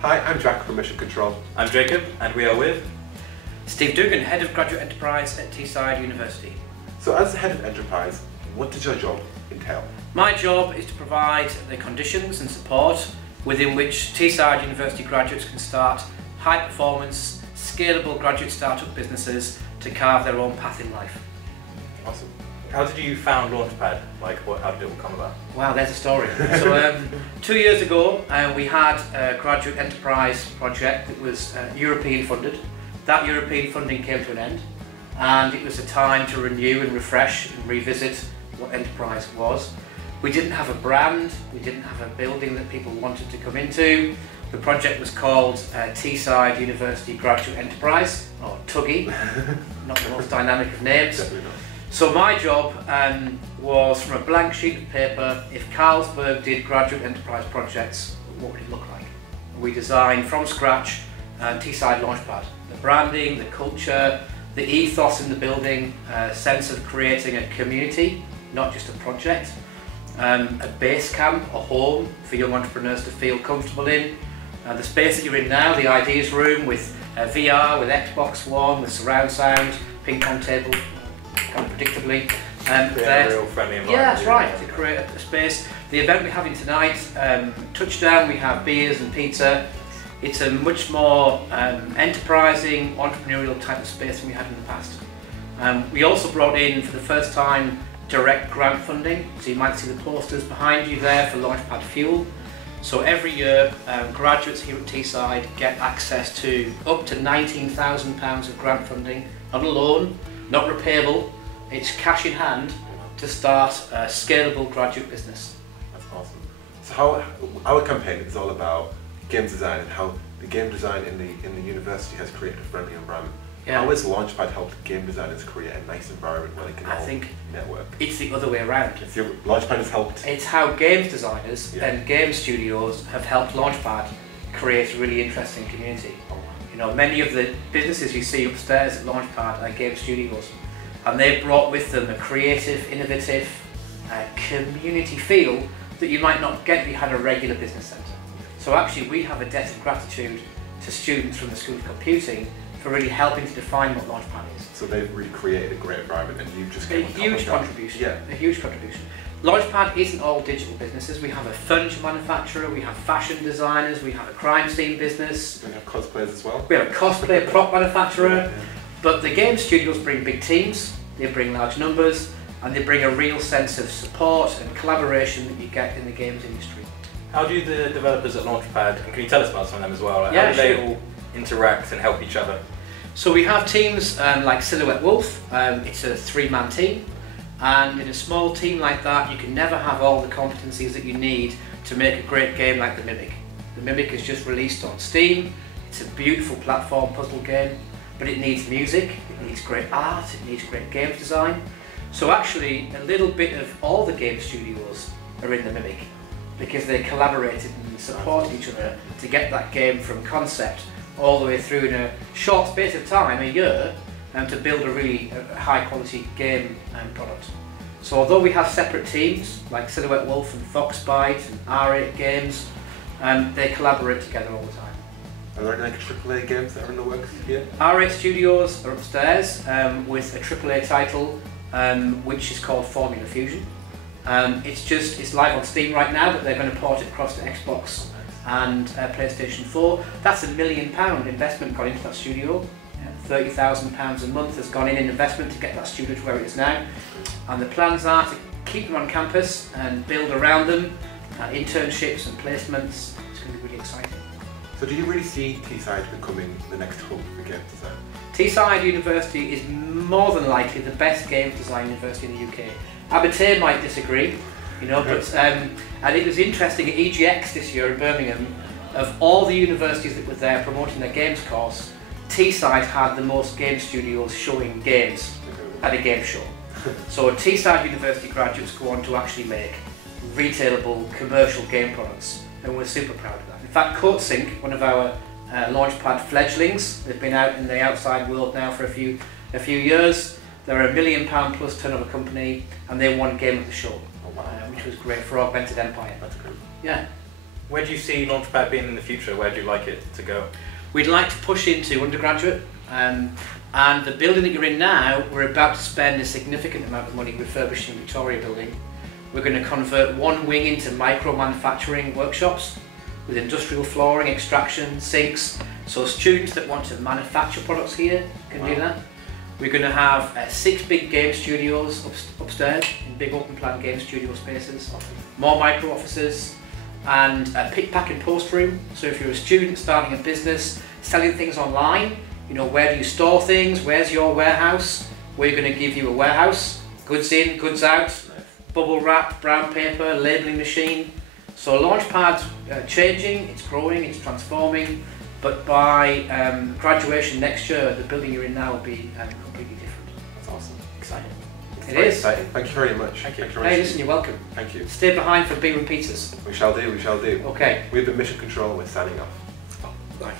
Hi, I'm Jack from Mission Control. I'm Jacob, and we are with Steve Dougan, Head of Graduate Enterprise at Teesside University. So as the Head of Enterprise, what does your job entail? My job is to provide the conditions and support within which Teesside University graduates can start high-performance, scalable graduate startup businesses to carve their own path in life. Awesome. How did you found Launchpad? How did it all come about? Wow, there's a story. So 2 years ago, we had a graduate enterprise project that was European funded. That European funding came to an end, and it was a time to renew and refresh and revisit what enterprise was. We didn't have a brand, we didn't have a building that people wanted to come into. The project was called Teesside University Graduate Enterprise, or TUGI, not the most dynamic of names. Definitely not. So my job was, from a blank sheet of paper, if Carlsberg did graduate enterprise projects, what would it look like? We designed from scratch Teesside Launchpad. The branding, the culture, the ethos in the building, a sense of creating a community, not just a project, a base camp, a home for young entrepreneurs to feel comfortable in. The space that you're in now, the ideas room with VR, with Xbox One, with surround sound, ping pong table, kind of predictably. A real friendly environment. Yeah, that's right, to create a space. The event we're having tonight, Touchdown, we have beers and pizza. It's a much more enterprising, entrepreneurial type of space than we had in the past. We also brought in, for the first time, direct grant funding. So you might see the posters behind you there for Launchpad Fuel. So every year, graduates here at Teesside get access to up to £19,000 of grant funding, not a loan, not repayable. It's cash in hand to start a scalable graduate business. That's awesome. So how our campaign is all about games design and how the game design in the university has created a friendly environment. Yeah. How has Launchpad helped game designers create a nice environment where they can all network? It's the other way around. Launchpad has helped. It's how games designers and game studios have helped Launchpad create a really interesting community. You know, many of the businesses you see upstairs at Launchpad are game studios, and they've brought with them a creative, innovative community feel that you might not get if you had a regular business centre. So actually we have a debt of gratitude to students from the School of Computing for really helping to define what Launchpad is. So they've really created a great environment, and you've just a huge contribution. Yeah. A huge contribution. Launchpad isn't all digital businesses. We have a furniture manufacturer, we have fashion designers, we have a crime scene business. We have cosplayers as well. We have a cosplay prop manufacturer. But the game studios bring big teams, they bring large numbers, and they bring a real sense of support and collaboration that you get in the games industry. How do the developers at Launchpad, and can you tell us about some of them as well? How do they all interact and help each other? So we have teams like Silhouette Wolf. It's a three-man team, and in a small team like that you can never have all the competencies that you need to make a great game like The Mimic. The Mimic is just released on Steam. It's a beautiful platform puzzle game, but it needs music, it needs great art, it needs great games design. So actually a little bit of all the game studios are in The Mimic, because they collaborated and supported each other to get that game from concept all the way through in a short space of time, a year, to build a really high quality game product. So although we have separate teams like Silhouette Wolf and Foxbite and R8 Games, they collaborate together all the time. Are there any AAA games that are in the works here? R8 Studios are upstairs with a AAA title which is called Formula Fusion. It's live on Steam right now, but they're going to port it across to Xbox and PlayStation 4. That's £1 million investment gone into that studio. £30,000 a month has gone in investment to get that studio to where it is now. And the plans are to keep them on campus and build around them, internships and placements. It's going to be really exciting. So do you really see Teesside becoming the next hub for game design? Teesside University is more than likely the best games design university in the UK. Aberdeen might disagree, you know, but and it was interesting at EGX this year in Birmingham, of all the universities that were there promoting their games course, Teesside had the most game studios showing games at a game show. So Teesside University graduates go on to actually make retailable commercial game products, and we're super proud of that. In fact, CodeSync, one of our Launchpad fledglings, they've been out in the outside world now for a few years. They're a £1 million plus turnover company, and they won Game of the Show, which was great for Augmented Empire. That's great. Yeah. Where do you see Launchpad being in the future? Where do you like it to go? We'd like to push into undergraduate, and the building that you're in now, we're about to spend a significant amount of money refurbishing the Victoria building. We're going to convert one wing into micro-manufacturing workshops with industrial flooring, extraction, sinks, so students that want to manufacture products here can do that. We're going to have 6 big game studios upstairs in big open plan game studio spaces, more micro offices, and a pick, pack and post room. So if you're a student starting a business, selling things online, you know, where do you store things, where's your warehouse? We're going to give you a warehouse, goods in, goods out, bubble wrap, brown paper, labelling machine. So Launchpad's changing, it's growing, it's transforming, but by graduation next year, the building you're in now will be completely different. That's awesome. Exciting. It is. Exciting. Thank you very much. Thank you. Hey, listen, you're welcome. Thank you. Stay behind for beer and pizzas. We shall do, we shall do. Okay. We've been Mission Control, we're signing off. Bye.